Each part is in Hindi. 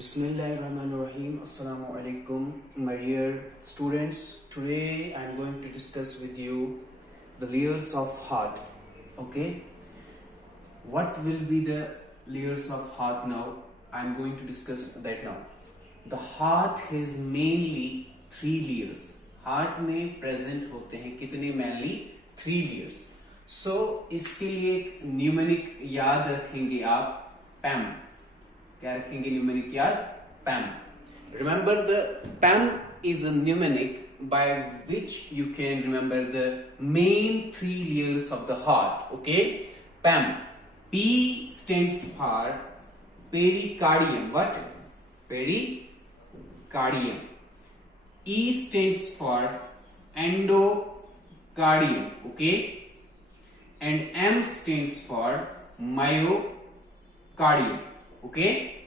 Bismillahirrahmanirrahim. Assalamu alaikum, my dear students. Today I am going to discuss with you the layers of heart. Okay, what will be the layers of heart now? I am going to discuss that now. The heart has mainly three layers. Heart में present होते हैं कितने mainly? Three layers. So इसके लिए एक न्यूमेरिक याद रखेंगे आप, PAM. क्या रखेंगे न्यूमेरिक याद? PAM. Remember the PAM is a mnemonic by which you can remember the main three layers of the heart. Okay, PAM. P stands for pericardium. What? Pericardium. E stands for endocardium. Okay, and M stands for myocardium. Okay,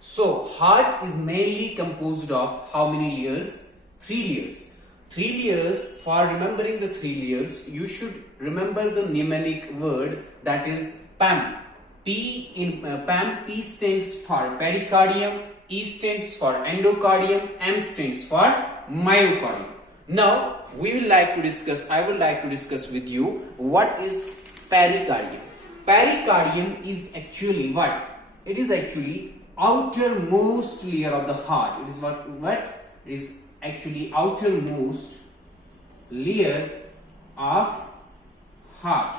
so heart is mainly composed of how many layers? Three layers. Three layers. For remembering the three layers, you should remember the mnemonic word that is PAM. P in PAM. P stands for pericardium, E stands for endocardium, M stands for myocardium. Now we will like to discuss. I would like to discuss with you what is pericardium. Pericardium is actually what? It is actually outermost layer of the heart. It is what? It is actually outermost layer of heart.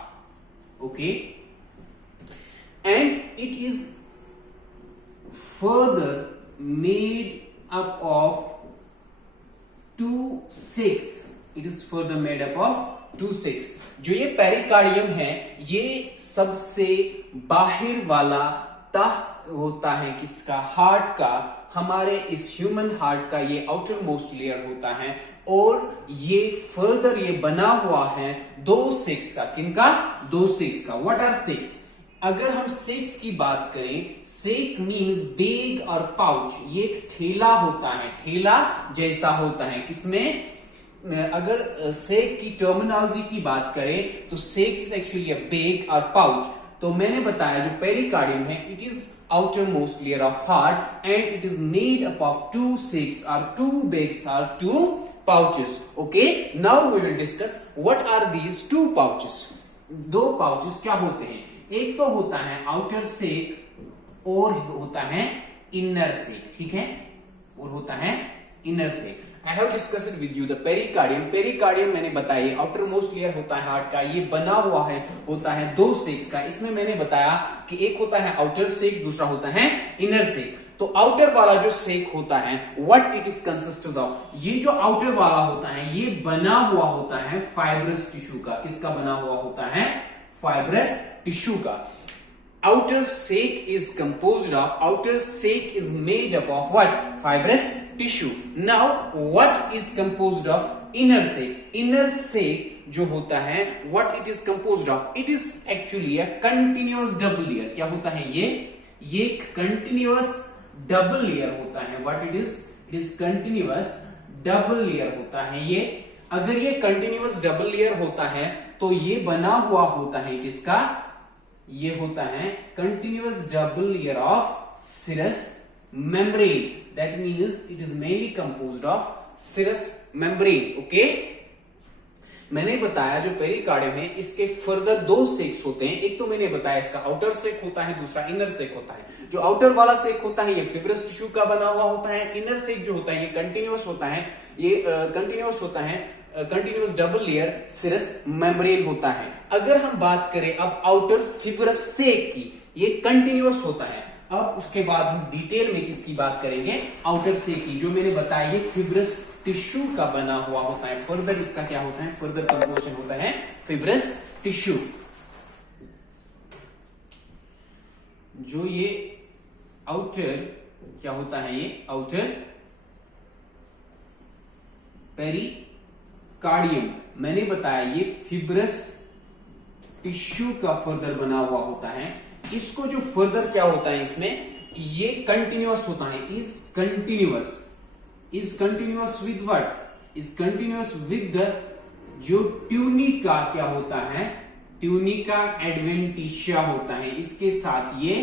Okay, and it is further made up of two six. It is further made up of two six. जो ये पेरिकार्डियम है, ये सबसे बाहर वाला तह होता है किसका? हार्ट का. हमारे इस ह्यूमन हार्ट का ये आउटर मोस्ट लेयर होता है और ये फर्दर ये बना हुआ है दो सिक्स का. किनका? दो सिक्स का. What are sacs? अगर हम सिक्स की बात करें, सेक मीन्स बैग और पाउच. ये एक थैला होता है, ठेला जैसा होता है. किसमें? अगर सेक की टर्मिनोलॉजी की बात करें तो sac is actually a bag और पाउच. तो मैंने बताया जो पेरिकार्डियम है, it is outer most layer of heart and it is made up of two sacs और टू बैग्स और two pouches. Okay, now we will discuss what are these two pouches. दो पाउचेस क्या होते हैं? एक तो होता है आउटर सेक और होता है इनर सेक. ठीक है, और होता है inner sac. I have discussed with you the pericardium. Pericardium मैंने बताया आउटर मोस्ट लेयर होता है हार्ट का. ये बना हुआ है होता है दो सेक्स का. इसमें मैंने बताया कि एक होता है आउटर सेक, दूसरा होता है इनर सेक. तो आउटर वाला जो सेक होता है, what it is consisted of? ये जो आउटर वाला होता है ये बना हुआ होता है फाइब्रस टिश्यू का. किसका बना हुआ होता है? फाइब्रस टिश्यू का. Outer sac is composed of, outer sac is made up of what? Fibrous tissue. Now what is composed of inner sac? Inner sac जो होता है, what it is composed of? It is actually a continuous double layer. क्या होता है ये continuous double layer होता है. What it is? It is continuous double layer होता है ये. अगर ये continuous double layer होता है तो ये बना हुआ होता है किसका? ये होता है continuous double layer of serous membrane. That means it is mainly composed of serous membrane. Okay, मैंने बताया जो पेरिकार्डियम है इसके फर्दर दो सेक्स होते हैं. एक तो मैंने बताया इसका आउटर सेक होता है, दूसरा इनर सेक होता है. जो आउटर वाला सेक होता है ये फिब्रस टिश्यू का बना हुआ होता है. इनर सेक जो होता है ये कंटिन्यूअस होता है. ये कंटिन्यूअस होता है, continuous double layer serous membrane होता है. अगर हम बात करें अब आउटर फिब्रस सेक की, ये कंटिन्यूअस होता है. अब उसके बाद हम डिटेल में किसकी बात करेंगे? आउटर सेक की. जो मैंने बताया ये फिब्रस टिश्यू का बना हुआ होता है. फर्दर इसका क्या होता है? फर्दर कंपोजिशन होता है फिब्रस टिश्यू. जो ये आउटर क्या होता है? ये आउटर पेरिकार्डियम मैंने बताया ये फिब्रस टिश्यू का फर्दर बना हुआ होता है. इसको जो फर्दर क्या होता है इसमें, ये कंटिन्यूअस होता है. Is continuous with what? Is continuous with the जो ट्यूनिका क्या होता है? ट्यूनिका एडवेंटिशिया होता है, इसके साथ ये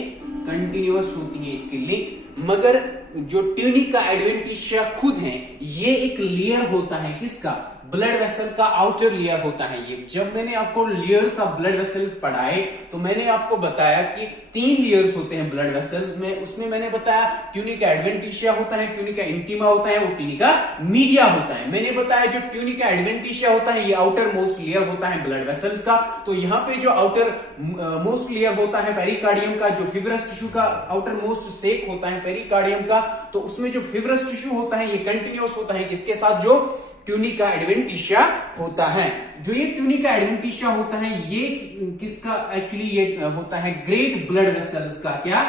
कंटिन्यूअस होती है इसकी लिंक. मगर जो ट्यूनिका एडवेंटिशिया खुद है ये एक लेयर होता है किसका, ब्लड वेसल का आउटर लेयर होता है ये। जब मैंने आपको लेयर्स ऑफ ब्लड वेसल्स पढ़ाए तो मैंने आपको बताया कि 3 लेयर्स होते हैं ब्लड वेसल्स में। उसमें मैंने बताया ट्यूनिका एडवेंटिशिया होता है, ट्यूनिका इंटीमा होता है और ट्यूनिका मीडिया होता है। मैंने बताया जो ट्यूनिका एडवेंटिशिया होता है ये आउटर मोस्ट लेयर होता है ब्लड वेसल्स का। तो यहाँ पे जो आउटर मोस्ट लेयर होता है पेरिकार्डियम का, जो फिब्रस टिश्यू का आउटर मोस्ट सेक होता है पेरिकार्डियम का, तो उसमें जो फिब्रस टिश्यू होता है ये कंटिन्यूअस होता है किसके साथ, जो ट्यूनिका एडवेंटिशिया होता है। जो ये ट्यूनिका एडवेंटिशिया होता है ये किसका एक्चुअली ये होता है, ग्रेट ब्लड वेसल्स का क्या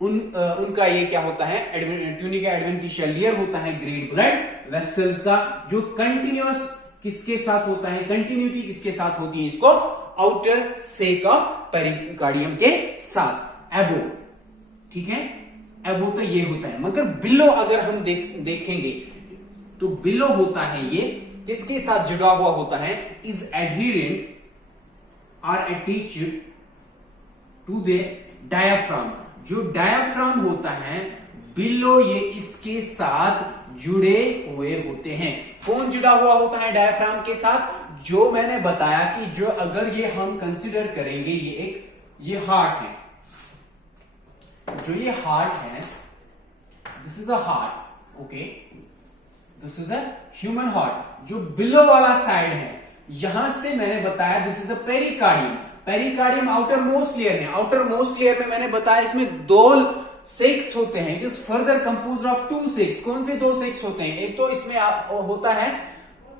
उनका ये क्या होता है, ट्यूनिका एडवेंटिशिया लेयर होता है ग्रेट ब्लड वेसल्स का, जो कंटिन्यूअस किसके साथ होता है, कंटिन्यूटी किसके साथ होती है, इसको आउटर सेक ऑफ पेरिकार्डियम के साथ, एबो। ठीक है, एबो तो ये होता है। मगर बिलो अगर हम देखेंगे तो बिलो होता है ये किसके साथ जुड़ा हुआ होता है, is adherent or attached to the diaphragm. जो डायाफ्राम होता है बिलो ये इसके साथ जुड़े हुए होते हैं। कौन जुड़ा हुआ होता है डायाफ्राम के साथ, जो मैंने बताया कि जो अगर ये हम कंसिडर करेंगे ये हार्ट है, जो ये हार्ट है, this is a heart, okay, this is a human heart. जो बिलो वाला साइड है यहां से मैंने बताया this is a pericardium. Pericardium outer most layer है। आउटर मोस्ट लेयर में मैंने बताया इसमें 2 सेक्स होते हैं, it is further composed of 2 sex. कौन से 2 सेक्स होते हैं, एक तो इसमें होता है,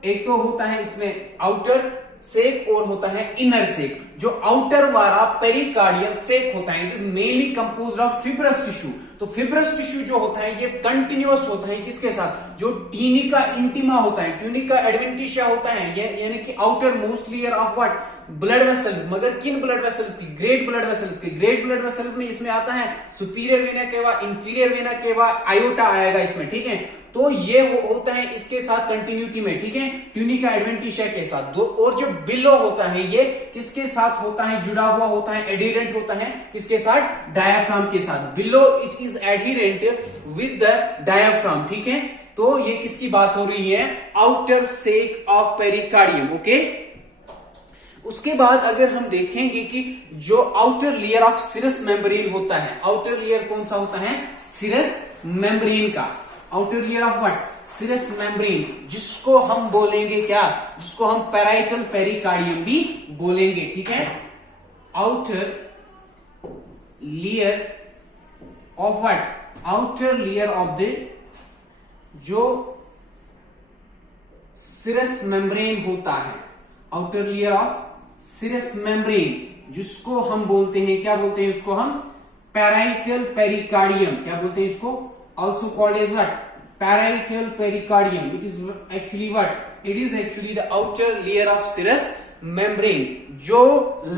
एक तो होता है इसमें आउटर सेक और होता है इनर सेक। जो आउटर वाला पेरिकार्डियल सेक होता है it is mainly composed of fibrous tissue. तो फिब्रस टिश्यू जो होता है ये कंटिन्यूअस होता है किसके साथ, जो ट्यूनिका इंटीमा होता है, ट्यूनिका एडवेंटिशिया होता है, यानी कि outer most layer of what, blood vessels. मगर किन ब्लड वेसल्स की, ग्रेट ब्लड वेसल्स की। ग्रेट ब्लड वेसल्स में इसमें आता है superior vena cava, inferior vena cava, iota आएगा इसमें। ठीक है, तो ये होता है इसके साथ कंटिन्यूटी में, ठीक है, ट्यूनिका एडवेंटिशिया के साथ। और जो बिलो होता है ये किसके साथ होता है, जुड़ा हुआ होता है, एडहेरेंट होता है किसके साथ, डायाफ्राम के साथ। Below it is adherent with the diaphragm. ठीक है, तो ये किसकी बात हो रही है, outer sac of pericardium. Okay, उसके बाद अगर हम देखेंगे कि जो outer layer of serous membrane होता है, आउटर लेयर कौन सा होता है, सिरस मेम्ब्रेन का, outer layer of what, serous membrane, जिसको हम बोलेंगे क्या, जिसको हम पैराइटल पेरिकार्डियम भी बोलेंगे। ठीक है, outer layer of what, outer layer of the जो सिरस मेम्ब्रेन होता है, outer layer of serous membrane, जिसको हम बोलते हैं, क्या बोलते हैं उसको हम, पैराइटल पेरिकार्डियम। क्या बोलते हैं इसको, also called as what, parietal pericardium. It is actually what, it is actually the outer layer of serous membrane, जो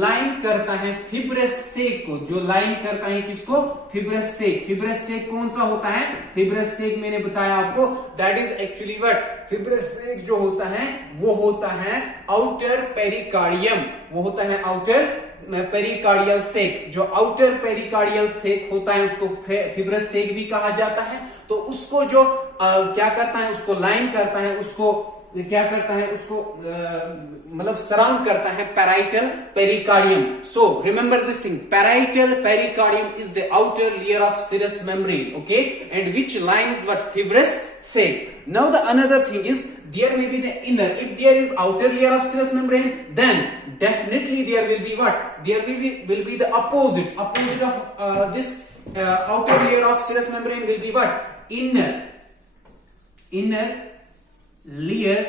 लाइन करता है फिब्रस सेक को, जो लाइन करता है किसको, फिब्रस सेक। फिब्रस सेक कौन सा होता है, फिब्रस सेक मैंने बताया आपको, that is actually what, fibrous sac जो होता है वो होता है आउटर पेरिकार्डियम, वो होता है आउटर पेरिकार्डियल सेक। जो आउटर पेरिकार्डियल सेक होता है उसको फिब्रस सेक भी कहा जाता है। तो उसको जो क्या करता है, उसको लाइन करता है, उसको क्या करता है, उसको मतलब सराउंड करता है parietal pericardium. So remember this thing, parietal pericardium is the outer layer of serous membrane, okay, and which line is what, fibrous sac. Now the another thing is there may be the inner. If there is outer layer of serous membrane, then definitely there will be what? There will be the opposite of this outer layer of serous membrane will be what? Inner layer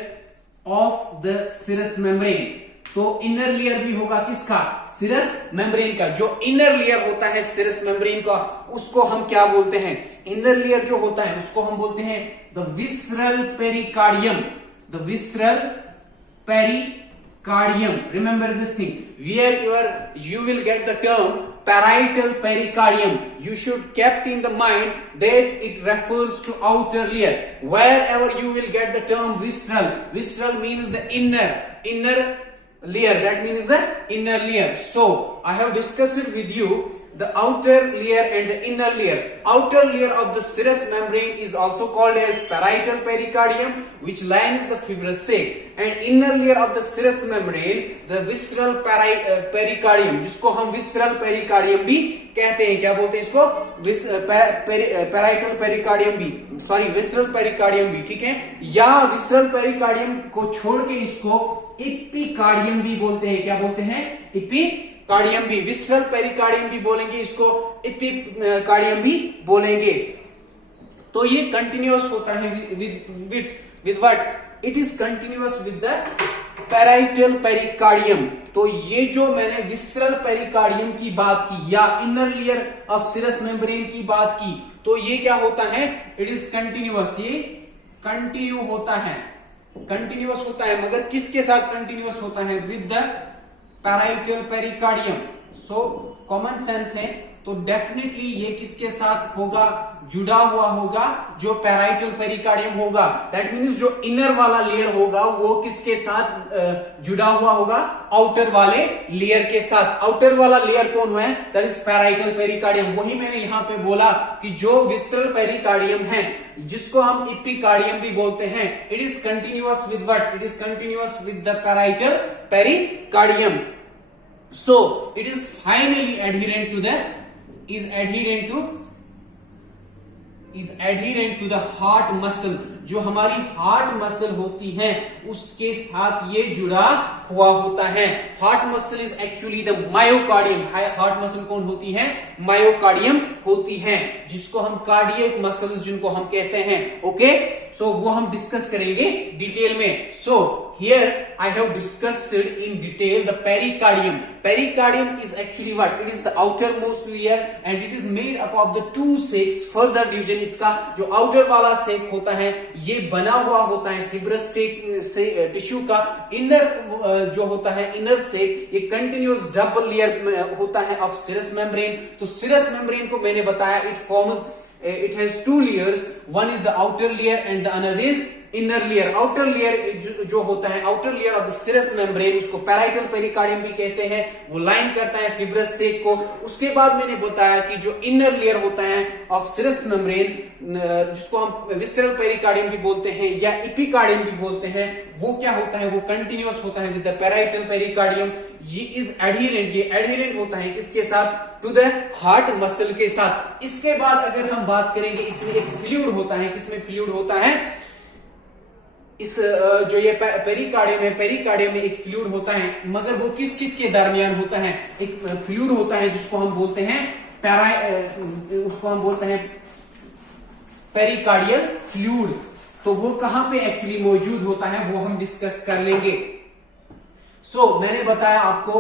of the serous membrane. तो इनर लेयर भी होगा किसका, सिरस मेम्ब्रेन का। जो इनर लेयर होता है सिरस मेम्ब्रेन का उसको हम क्या बोलते हैं, इनर लेयर जो होता है उसको हम बोलते हैं the visceral pericardium, the visceral pericardium. Remember this thing, where you will get the term parietal pericardium, you should kept in the mind that it refers to outer layer. Wherever you will get the term visceral means the inner layer, that means the inner layer. So I have discussed with you the outer layer and the inner layer. Outer layer of the serous membrane is also called as parietal pericardium, which lines the fibrous sac, and inner layer of the serous membrane, the visceral pericardium, जिसको हम visceral pericardium भी कहते हैं. क्या बोलते हैं इसको? parietal pericardium भी, सॉरी visceral pericardium भी, ठीक है. या visceral pericardium को छोड़ के इसको epicardium भी बोलते हैं. क्या बोलते हैं? epicardium भी. visceral pericardium भी बोलेंगे इसको, epicardium भी बोलेंगे. तो ये कंटिन्यूअस होता है with what? It is continuous with the parietal pericardium. तो ये जो मैंने visceral pericardium की बात की या inner layer of serous membrane की बात की, तो ये क्या होता है? It is continuous. ये कंटिन्यू होता है, कंटिन्यूअस होता है, मगर किसके साथ कंटिन्यूअस होता है? With the parietal pericardium. So common sense है, तो डेफिनेटली ये किसके साथ होगा? जुड़ा हुआ होगा, जो पैराइटल पेरिकार्डियम होगा. दैट मीन्स जो इनर वाला लेयर होगा वो किसके साथ जुड़ा हुआ होगा? आउटर वाले लेयर के साथ. आउटर वाला लेयर कौन है? That is parietal pericardium. वही मैंने यहां पे बोला कि जो विसरल पेरिकार्डियम है, जिसको हम एपिकार्डियम भी बोलते हैं, it is continuous with what? It is continuous with the parietal pericardium. So it is finally adherent to the heart muscle. जो हमारी हार्ट मसल होती है उसके साथ ये जुड़ा हुआ होता है. Heart muscle is actually the myocardium. Heart muscle कौन होती है? मायोकार्डियम होती है, जिसको हम कार्डियक मसल्स जिनको हम कहते हैं. ओके, सो वो हम डिस्कस करेंगे डिटेल में. सो here I have discussed in detail the pericardium. Pericardium is actually what? It is the outermost layer and it is made up of the two sacs. Further division इसका जो outer वाला sac होता है ये बना हुआ होता है fibrous से टिश्यू का. inner जो होता है inner sac ये continuous double layer होता है of serous membrane. तो serous membrane को मैंने बताया it has two layers. One is the outer layer and the another is inner layer. outer layer जो होता है, outer layer of the serous membrane, उसको parietal pericardium भी कहते हैं, वो लाइन करता है fibrous sac को. उसके बाद मैंने बताया कि जो inner layer होता है of serous membrane, जिसको हम visceral pericardium भी बोलते हैं या epicardium भी बोलते हैं, वो क्या होता है? वो continuous होता है with the parietal pericardium. ये is adherent, ये adherent होता है किसके साथ? टू द हार्ट मसल के साथ. इसके बाद अगर हम बात करेंगे, इसमें एक फ्लूइड होता है. किसमें फ्लूइड होता है? इस जो ये पेरिकार्डियम है, पेरिकार्डियम में एक फ्लूइड होता है, मगर वो किस किस के दरमियान होता है? एक फ्लूइड होता है जिसको हम बोलते हैं पेरिकार्डियल फ्लूइड. तो वो कहां पे एक्चुअली मौजूद होता है वो हम डिस्कस कर लेंगे. सो मैंने बताया आपको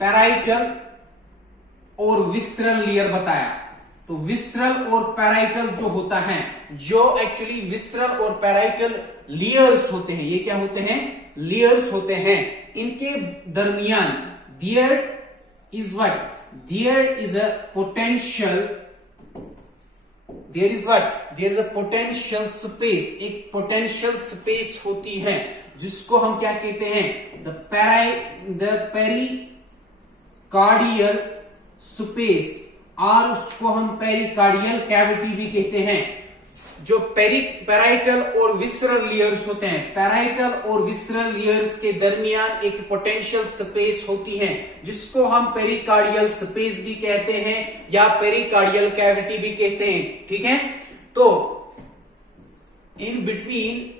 पैराइटल और विसरल लेयर बताया. तो विसरल और पैराइटल जो होता है, जो एक्चुअली विसरल और पैराइटल लेयर्स होते हैं, ये क्या होते हैं? लेयर्स होते हैं. इनके दरमियान there is what? There is a potential, there is what? There is a potential space. एक पोटेंशियल स्पेस होती है जिसको हम क्या कहते हैं? द पेरिकार्डियल स्पेस, और उसको हम पेरिकार्डियल कैविटी भी कहते हैं. जो पैराइटल और विसरल लेयर्स होते हैं, पैराइटल और विसरल लेयर्स के दरमियान एक पोटेंशियल स्पेस होती है जिसको हम पेरिकार्डियल स्पेस भी कहते हैं या पेरिकार्डियल कैविटी भी कहते हैं. ठीक है, तो in between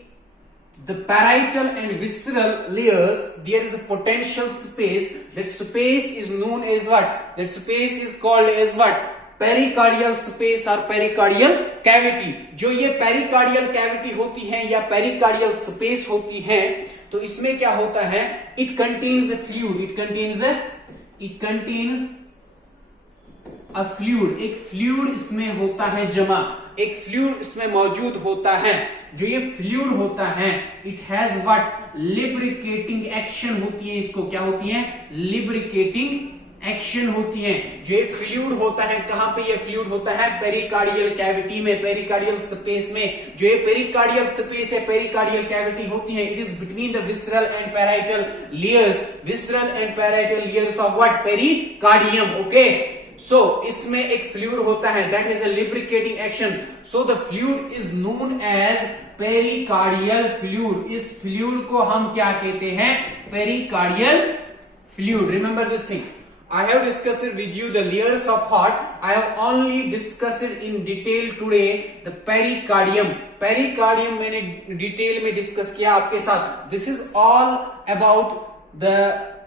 the parietal and visceral layers there is a potential space. That space is known as what? That space is called as what? Pericardial space or pericardial cavity. जो ये pericardial cavity होती है या pericardial space होती है, तो इसमें क्या होता है? It contains a fluid. It contains a fluid. एक fluid इसमें होता है जमा, एक फ्लूइड इसमें मौजूद होता है. जो ये फ्लूइड होता है, it has what? Lubricating action होती है. इसको क्या होती है? लिब्रिकेटिंग एक्शन होती है, जो ये फ्लूइड होता है, कहां पे ये फ्लूइड होता है? पेरिकार्डियल कैविटी में, पेरिकार्डियल स्पेस में। जो ये पेरिकार्डियल स्पेस है, पेरिकार्डियल कैविटी होती है, it is between the visceral and parietal layers, visceral and parietal layers of what? Pericardium. Okay, so इसमें एक फ्लूइड होता है, that is a lubricating action, so the fluid is known as pericardial fluid. इस फ्लूइड को हम क्या कहते हैं? Pericardial fluid. Remember this thing. I have discussed with you the layers of heart. I have only discussed in detail today the pericardium. Pericardium मैंने डिटेल में डिस्कस किया आपके साथ. This is all about the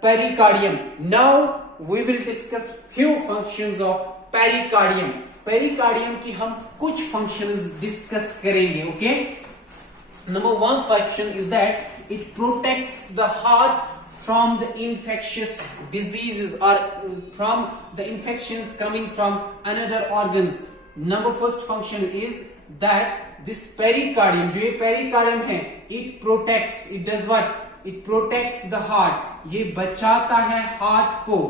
pericardium. Now we will discuss few functions of pericardium. Pericardium की हम कुछ functions डिस्कस करेंगे. Okay? Number one function is that it protects the heart from the infectious diseases or from the infections coming from another organs. Number first function is that this pericardium, जो ये pericardium है, it protects, it does what? It protects the heart. ये बचाता है heart को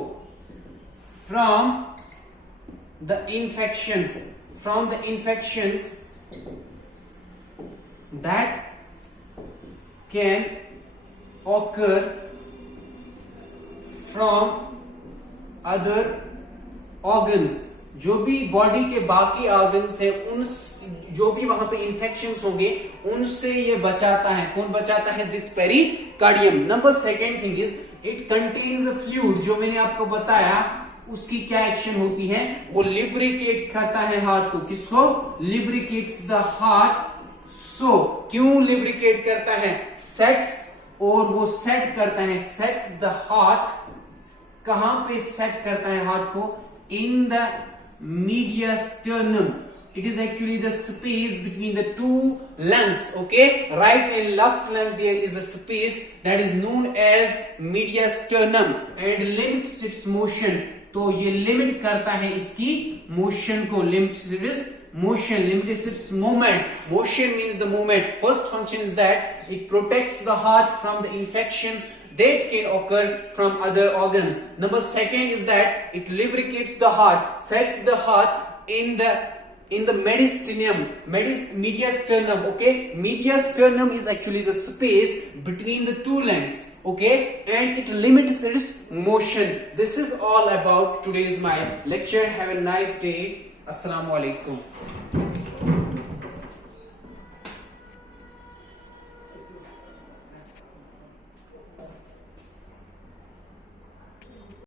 from the infections, that can occur from other organs. जो भी बॉडी के बाकी ऑर्गन्स है, उन जो भी वहां पे इंफेक्शंस होंगे, उनसे ये बचाता है. कौन बचाता है? This pericardium. Number second thing is it contains a fluid. जो मैंने आपको बताया, उसकी क्या एक्शन होती है? वो लिब्रिकेट करता है हार्ट को. किसको? लिब्रिकेट्स द हार्ट. सो क्यों लिब्रिकेट करता है? सेट्स, और वो सेट करता है, सेट्स द हार्ट. कहां पे सेट करता है हार्ट को? In the mediastinum. It is actually the space between the two lungs. Okay, right and left lung there is a space that is known as mediastinum and limits its motion. तो ये लिमिट करता है इसकी मोशन को. Limits its motion, limits its movement. Motion means the movement. First function is that it protects the heart from the infections that can occur from other organs. Number second is that it lubricates the heart, sets the heart in the mediastinum, mediasternum. Okay, mediasternum is actually the space between the two lungs. Okay, and it limits its motion. This is all about today's my lecture. Have a nice day. Assalamu alaikum.